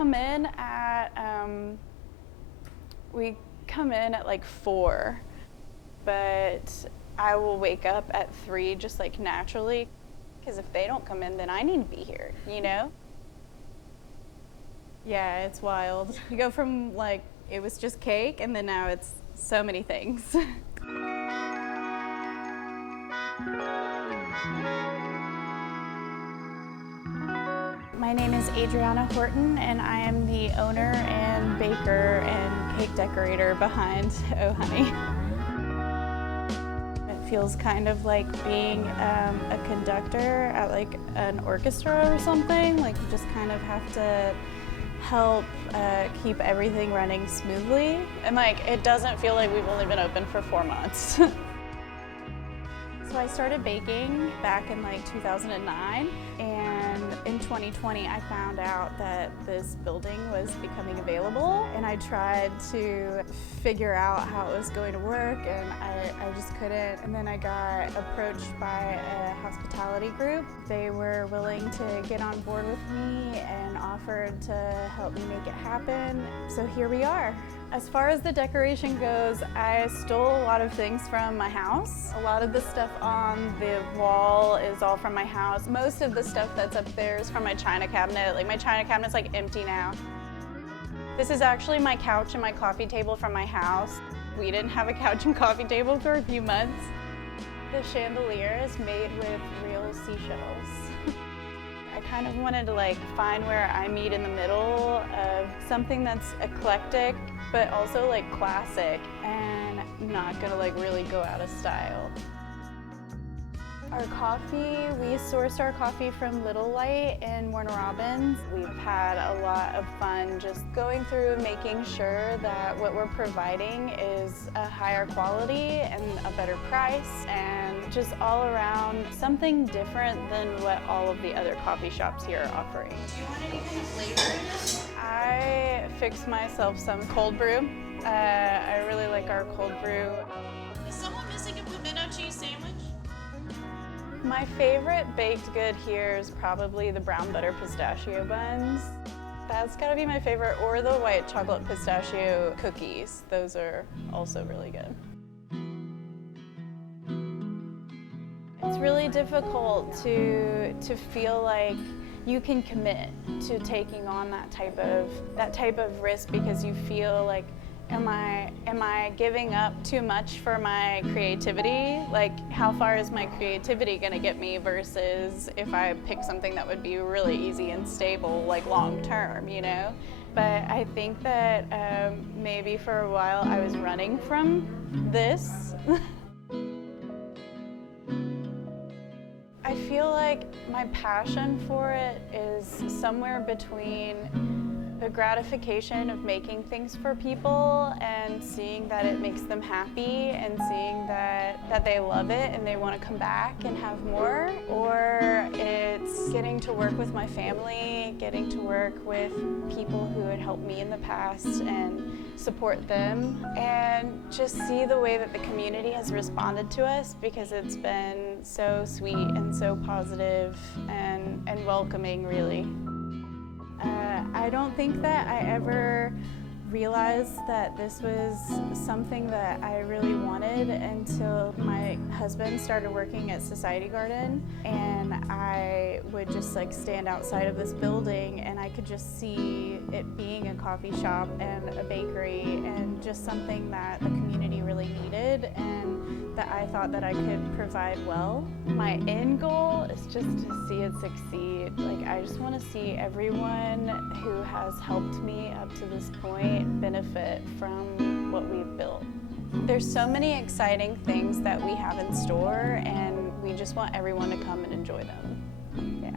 come in at like 4, but I will wake up at 3 just like naturally, because if they don't come in, then I need to be here, you know? Yeah, it's wild. You go from like, it was just cake, and then now it's so many things. My name is Adriana Horton, and I am the owner and baker and cake decorator behind Oh Honey. It feels kind of like being a conductor at like an orchestra or something. Like you just kind of have to help keep everything running smoothly. And like, it doesn't feel like we've only been open for 4 months. So I started baking back in like 2009, and in 2020 I found out that this building was becoming available, and I tried to figure out how it was going to work, and I just couldn't. And then I got approached by a hospitality group. They were willing to get on board with me and offered to help me make it happen. So here we are. As far as the decoration goes, I stole a lot of things from my house. A lot of the stuff on the wall is all from my house. Most of the stuff that's up there is from my china cabinet. Like my china cabinet's like empty now. This is actually my couch and my coffee table from my house. We didn't have a couch and coffee table for a few months. The chandelier is made with real seashells. I kind of wanted to like find where I meet in the middle of something that's eclectic, but also like classic and not gonna like really go out of style. Our coffee, we source our coffee from Little Light in Warner Robins. We've had a lot of fun just going through and making sure that what we're providing is a higher quality and a better price, and just all around something different than what all of the other coffee shops here are offering. Do you want any kind of flavor in this? I fixed myself some cold brew. I really like our cold brew. Is someone missing a pimento cheese sandwich? My favorite baked good here is probably the brown butter pistachio buns. That's gotta be my favorite, or the white chocolate pistachio cookies. Those are also really good. It's really difficult to feel like you can commit to taking on that type of risk, because you feel like, am I giving up too much for my creativity? Like, how far is my creativity gonna get me versus if I pick something that would be really easy and stable, like long term, you know? But I think that maybe for a while I was running from this. I feel like my passion for it is somewhere between the gratification of making things for people and seeing that it makes them happy and seeing that they love it and they want to come back and have more, or it's getting to work with my family, getting to work with people who had helped me in the past and support them, and just see the way that the community has responded to us, because it's been so sweet and so positive and welcoming, really. I don't think that I ever realized that this was something that I really wanted until my husband started working at Society Garden, and I would just like stand outside of this building and I could just see it being a coffee shop and a bakery and just something that the community really needed and that I thought that I could provide well. My end goal is just to see it succeed. Like, I just want to see everyone who has helped me up to this point benefit from what we've built. There's so many exciting things that we have in store, and we just want everyone to come and enjoy them. Yeah.